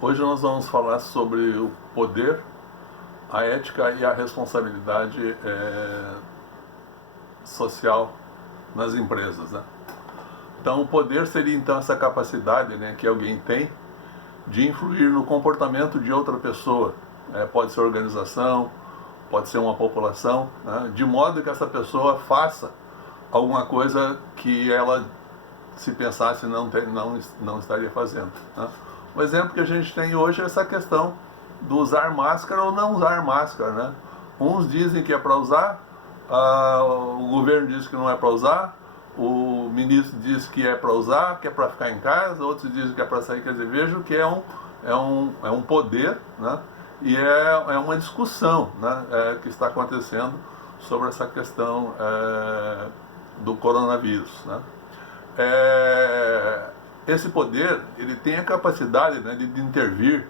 Hoje nós vamos falar sobre o poder, a ética e a responsabilidade social nas empresas, né? Então, o poder seria então essa capacidade, né, que alguém tem de influir no comportamento de outra pessoa. Pode ser organização, pode ser uma população, né, de modo que essa pessoa faça alguma coisa que ela, se pensasse, não estaria fazendo, né? O exemplo que a gente tem hoje é essa questão do usar máscara ou não usar máscara, né? Uns dizem que é para usar, o governo diz que não é para usar, o ministro diz que é para usar, que é para ficar em casa, outros dizem que é para sair. Quer dizer, vejo que é um poder, né? E é uma discussão, né, que está acontecendo sobre essa questão do coronavírus, né? Esse poder, ele tem a capacidade, né, de intervir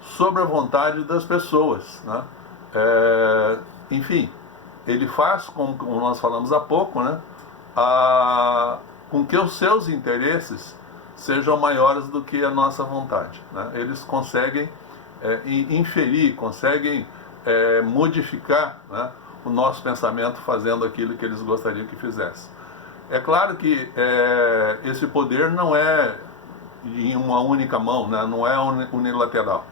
sobre a vontade das pessoas, né? Enfim, ele faz, como nós falamos há pouco, né, com que os seus interesses sejam maiores do que a nossa vontade, né? Eles conseguem inferir, conseguem modificar, né, o nosso pensamento fazendo aquilo que eles gostariam que fizesse. É claro que esse poder não é em uma única mão, né? Não é unilateral.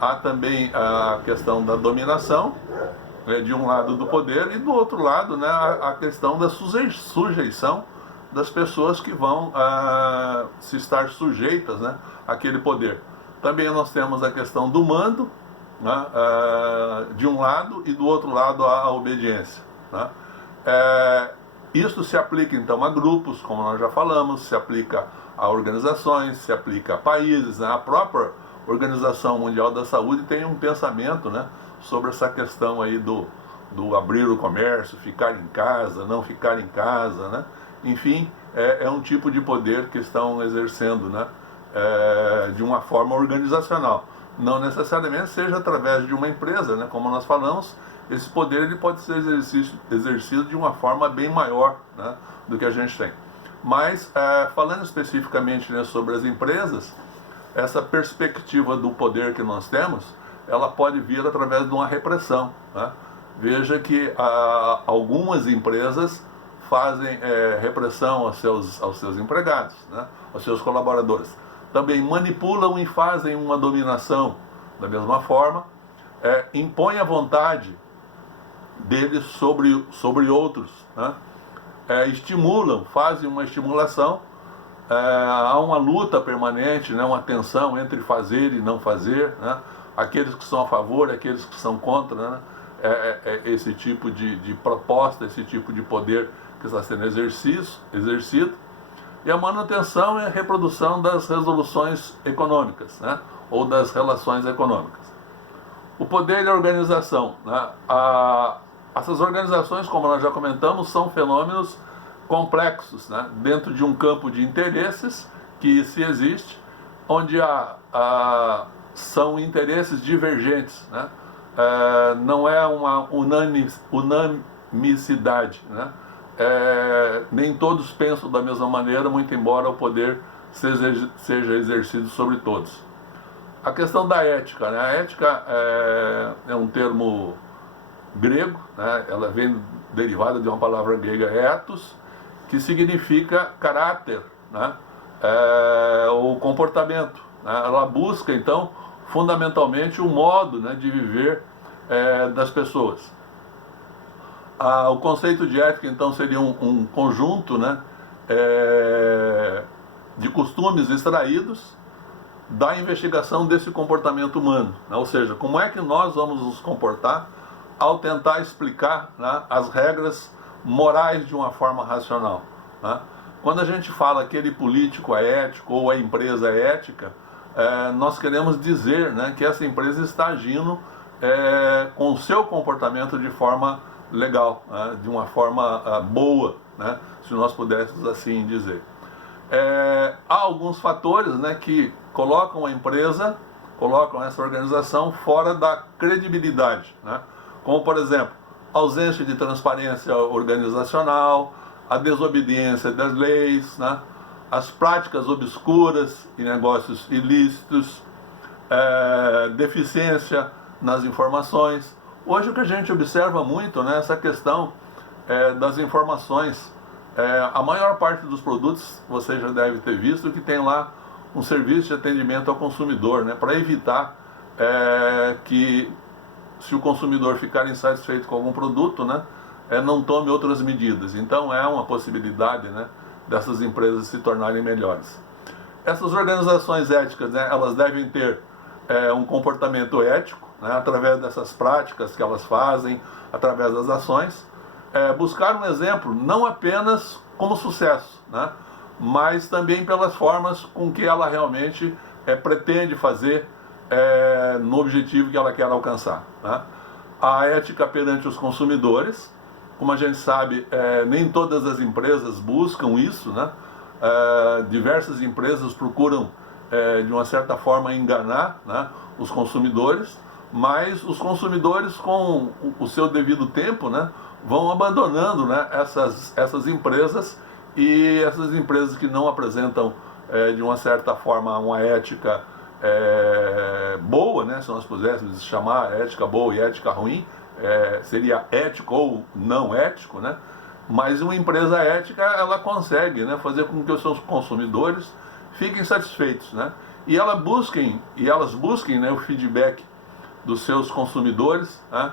Há também a questão da dominação, de um lado do poder, e do outro lado, né, a questão da sujeição das pessoas que vão se estar sujeitas, né, àquele poder. Também nós temos a questão do mando, né, de um lado, e do outro lado a obediência, né? Isso se aplica então a grupos, como nós já falamos, se aplica a organizações, se aplica a países, né? A própria Organização Mundial da Saúde tem um pensamento, né, sobre essa questão aí do abrir o comércio, ficar em casa, não ficar em casa, né? Enfim, é um tipo de poder que estão exercendo, né, de uma forma organizacional. Não necessariamente seja através de uma empresa, né? Como nós falamos, esse poder ele pode ser exercido de uma forma bem maior, né, do que a gente tem. Mas, falando especificamente, né, sobre as empresas, essa perspectiva do poder que nós temos, ela pode vir através de uma repressão, né? Veja que algumas empresas fazem repressão aos seus empregados, né, aos seus colaboradores. Também manipulam e fazem uma dominação da mesma forma, impõem a vontade deles sobre outros, né? Estimulam, fazem uma estimulação, há uma luta permanente, né, uma tensão entre fazer e não fazer, né? Aqueles que são a favor, aqueles que são contra, né? Esse tipo de proposta, esse tipo de poder que está sendo exercido. E a manutenção e a reprodução das resoluções econômicas, né, ou das relações econômicas. O poder e a organização, né? Essas organizações, como nós já comentamos, são fenômenos complexos, né, dentro de um campo de interesses que se existe, onde são interesses divergentes, né? Não é uma unanimidade, né? Nem todos pensam da mesma maneira, muito embora o poder seja exercido sobre todos. A questão da ética, né? A ética é um termo grego, né? Ela vem derivada de uma palavra grega ethos, que significa caráter, né? Ou comportamento, né? Ela busca então fundamentalmente o modo, né, de viver das pessoas. O conceito de ética então seria um conjunto, né, de costumes extraídos da investigação desse comportamento humano, né? Ou seja, como é que nós vamos nos comportar ao tentar explicar, né, as regras morais de uma forma racional, né? Quando a gente fala que aquele político é ético ou a empresa é ética, nós queremos dizer, né, que essa empresa está agindo com o seu comportamento de forma legal, né, de uma forma boa, né, se nós pudéssemos assim dizer. Há alguns fatores, né, que colocam a empresa, colocam essa organização fora da credibilidade, né, como, por exemplo, ausência de transparência organizacional, a desobediência das leis, né, as práticas obscuras e negócios ilícitos, deficiência nas informações. Hoje o que a gente observa muito, né, essa questão das informações. A maior parte dos produtos, você já deve ter visto, que tem lá um serviço de atendimento ao consumidor, né, para evitar que, se o consumidor ficar insatisfeito com algum produto, né, não tome outras medidas. Então é uma possibilidade, né, dessas empresas se tornarem melhores. Essas organizações éticas, né, elas devem ter um comportamento ético, né, através dessas práticas que elas fazem, através das ações, buscar um exemplo não apenas como sucesso, né, mas também pelas formas com que ela realmente pretende fazer no objetivo que ela quer alcançar, né. A ética perante os consumidores, como a gente sabe, nem todas as empresas buscam isso, né. Diversas empresas procuram, de uma certa forma, enganar, né, os consumidores, mas os consumidores, com o seu devido tempo, né, vão abandonando, né, essas empresas, e essas empresas que não apresentam, de uma certa forma, uma ética boa, né, se nós pudéssemos chamar ética boa e ética ruim, seria ético ou não ético, né? Mas uma empresa ética, ela consegue, né, fazer com que os seus consumidores fiquem satisfeitos, né? E elas busquem, né, o feedback dos seus consumidores, né,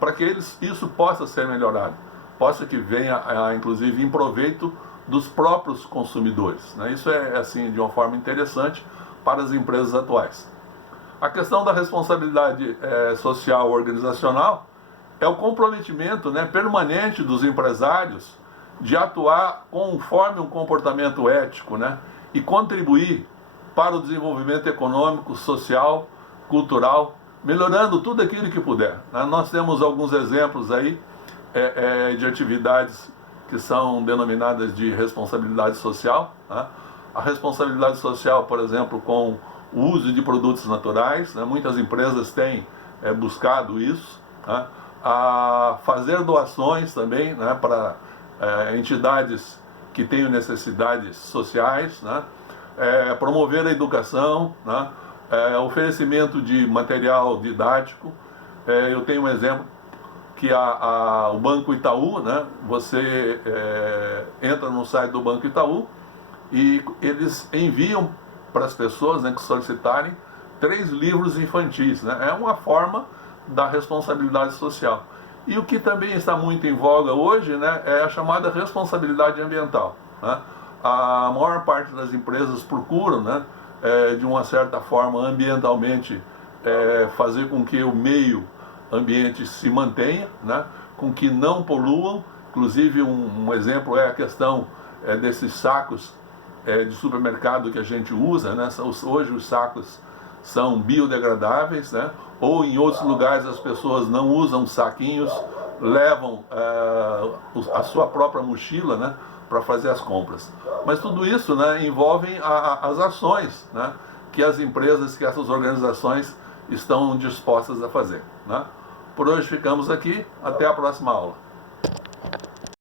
para que isso possa ser melhorado, possa que venha, inclusive, em proveito dos próprios consumidores, né? Isso assim, de uma forma interessante para as empresas atuais. A questão da responsabilidade social organizacional é o comprometimento, né, permanente dos empresários de atuar conforme um comportamento ético, né, e contribuir para o desenvolvimento econômico, social, cultural, melhorando tudo aquilo que puder, né? Nós temos alguns exemplos aí de atividades que são denominadas de responsabilidade social, né? A responsabilidade social, por exemplo, com o uso de produtos naturais, né? Muitas empresas têm buscado isso, né? A fazer doações também, né, para entidades que tenham necessidades sociais, né? Promover a educação, né? Oferecimento de material didático. Eu tenho um exemplo que o Banco Itaú, né, você entra no site do Banco Itaú e eles enviam para as pessoas, né, que solicitarem 3 livros infantis, né? É uma forma da responsabilidade social. E o que também está muito em voga hoje, né, é a chamada responsabilidade ambiental, né? A maior parte das empresas procuram, né, de uma certa forma, ambientalmente, fazer com que o meio ambiente se mantenha, né, com que não poluam. Inclusive, um exemplo é a questão desses sacos de supermercado que a gente usa, né? Hoje os sacos são biodegradáveis, né? Ou em outros lugares as pessoas não usam saquinhos, levam a sua própria mochila, né, para fazer as compras. Mas tudo isso, né, envolve as ações, né, que as empresas, que essas organizações estão dispostas a fazer, né? Por hoje ficamos aqui, até a próxima aula.